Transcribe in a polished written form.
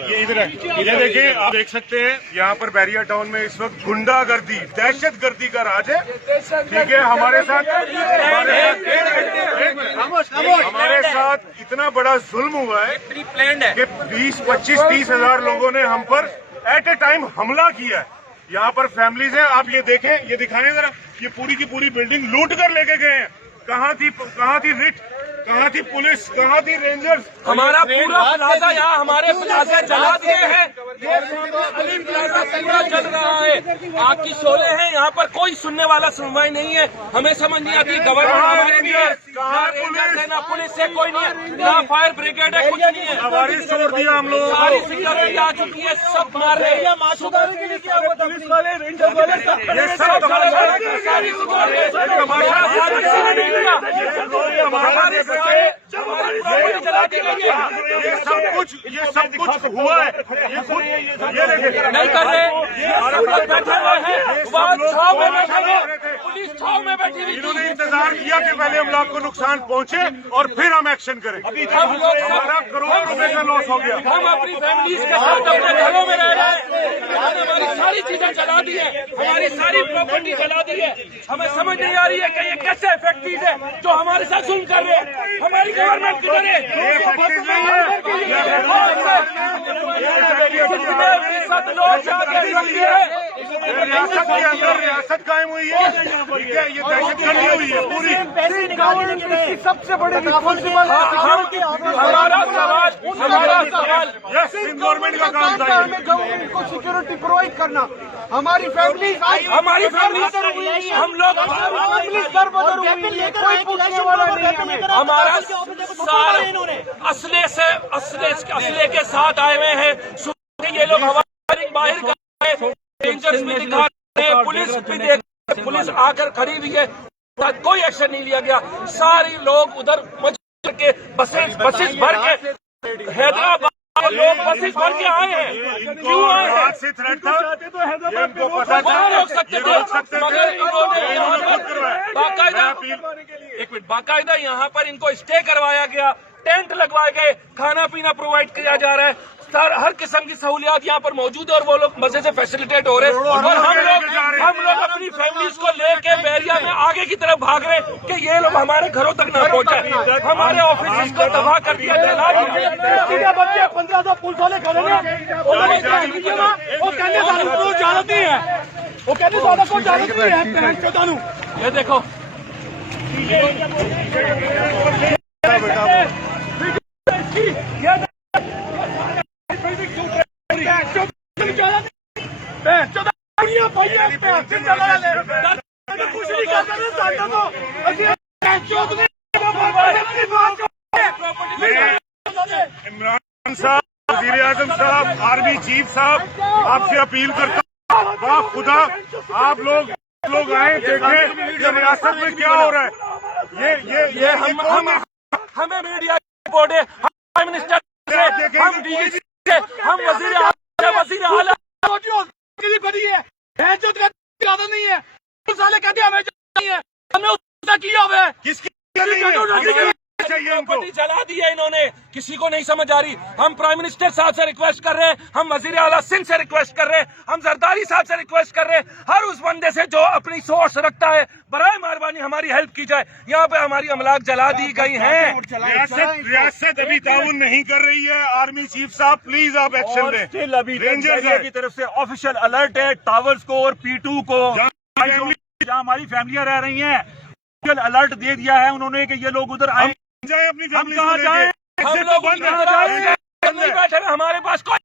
ये इधर है, ये देखिए, आप देख सकते हैं यहाँ पर बैरिया टाउन में इस वक्त गुंडागर्दी, दहशतगर्दी का राज है। ठीक है, हमारे साथ इतना बड़ा जुल्म हुआ है कि 20, 25, 30 हजार लोगों ने हम पर एट ए टाइम हमला किया है। यहाँ पर फैमिलीज हैं, आप ये देखें, ये दिखाएं जरा, ये पूरी की पूरी बिल्डिंग लूट कर लेके गए हैं। कहाँ थी रिट, कहाँ थी पुलिस, कहाँ थी रेंजर्स? हमारा पूरा प्लाजा यहाँ हमारे प्लाजा जला दिए हैं। ये अली प्लाजा पूरा जल रहा है, आग की शोले हैं। यहाँ पर कोई सुनने वाला सुनवाई नहीं है। हमें समझ नहीं आती, गवर्नमेंट हमारे भी है, ना पुलिस से कोई नहीं है, ना फायर ब्रिगेड है, कुछ नहीं है। हमारी छोड़ दिया हम लोग, सारी सिक्योरिटी आ चुकी है, सब मार रहे हैं। पुलिस वाले, रेंजर वाले, ये सब कुछ हुआ है, ये देखिए नहीं कर रहे, बैठे हुए हैं, छाव में बैठे हुए, पुलिस छाव में बैठी हुई। इन्होंने इंतजार किया कि पहले हम लोग को नुकसान पहुंचे और फिर हम एक्शन करें। हम लोग हमारा करोड़ों रुपए का लॉस हो गया। हम अपनी फैमिलीज के साथ अपने घरों में रह रहे हैं। हमारी सारी चीजें जला दी है, हमारी सारी प्रॉपर्टी जला दी है। हमें समझ नहीं आ रही है कि ये कैसे इफेक्टिव है जो हमारे साथ जुल्म कर रहे हैं। हमारी गवर्नमेंट किधर है? रियासत कायम हुई है, ये दहशतगर्दी हुई है पूरी। सबसे बड़े रिस्पॉन्सिबल हमारा सवाल यस, गवर्नमेंट का काम था गवर्नमेंट को सिक्योरिटी प्रोवाइड करना। हमारी फैमिली हम लोग कोई पूछने वाला नहीं है। हमारा असले के साथ आए हुए हैं। ये लोग हमारी बाहर कर रहे हैं, रेंजर्स भी दिखा रहे हैं, पुलिस भी देख, पुलिस आकर खड़ी हुई है, कोई एक्शन नहीं लिया गया। सारे लोग उधर मजबूर के बसेस भर के हैदराबाद लोग बसेस भर के आए हैं। क्यों आए हैं? से थ्रेट था, इनको पता था, वहाँ रोक सकते थे, मगर इन्होंने यहाँ पर बाकायदा यहाँ पर इनको स्टे करवाया गया, टेंट लगवाए गए, खाना पीना प्रोवाइड किया जा रहा है, हर किस्म की सहूलियात यहाँ पर मौजूद है और वो लोग मजे से फैसिलिटेट हो रहे हैं। और हम लोग अपनी फैमिलीज को लेके बैरिया में आगे की तरफ भाग रहे हैं कि ये लोग हमारे घरों तक न पहुंचे। हमारे ऑफिस को तबाह कर दिया, जला दिया। बच्चे 1500 पुलिस वाले खड़े हैं, वो कहने सारे को जानती है, वो कहने सारे को जानती है। ये देखो, इमरान साहब, वज़ीर आज़म साहब, आर्मी चीफ साहब, आपसे अपील करता हूँ, वाह खुदा, आप लोग आए देखें कि रियासत में क्या हो रहा है। ये हमें मीडिया रिपोर्ट है, हम प्राइम मिनिस्टर से, हम डीजी से, हम वजीर आला बड़ी है, नहीं है, साले कहते हमें नहीं है, हमने उसका किया हुआ है। किसकी प्रॉपर्टी जला दी है इन्होंने, किसी को नहीं समझ आ रही। हम प्राइम मिनिस्टर साहब से रिक्वेस्ट कर रहे हैं, हम वजीर आला सिंध से रिक्वेस्ट कर रहे हैं, हम जरदारी साहब से रिक्वेस्ट कर रहे हैं, हर उस बंदे से जो अपनी सोच रखता है, बराए मेहरबानी हमारी हेल्प की जाए। यहाँ पे हमारी अमलाक जला दी गई हैं। रियासत अभी ताउन नहीं कर रही है। आर्मी चीफ साहब प्लीज आप एक्शन लें। स्टिल अभी रेंजर्स की तरफ से ऑफिशियल अलर्ट है टावर्स को और P2 को, जहाँ हमारी फैमिलियां रह रही हैं, ऑफिशियल अलर्ट दे दिया है उन्होंने कि ये लोग उधर आए। अपनी हम कहाँ जाए? हम लोग नहीं बैठे, हमारे पास कोई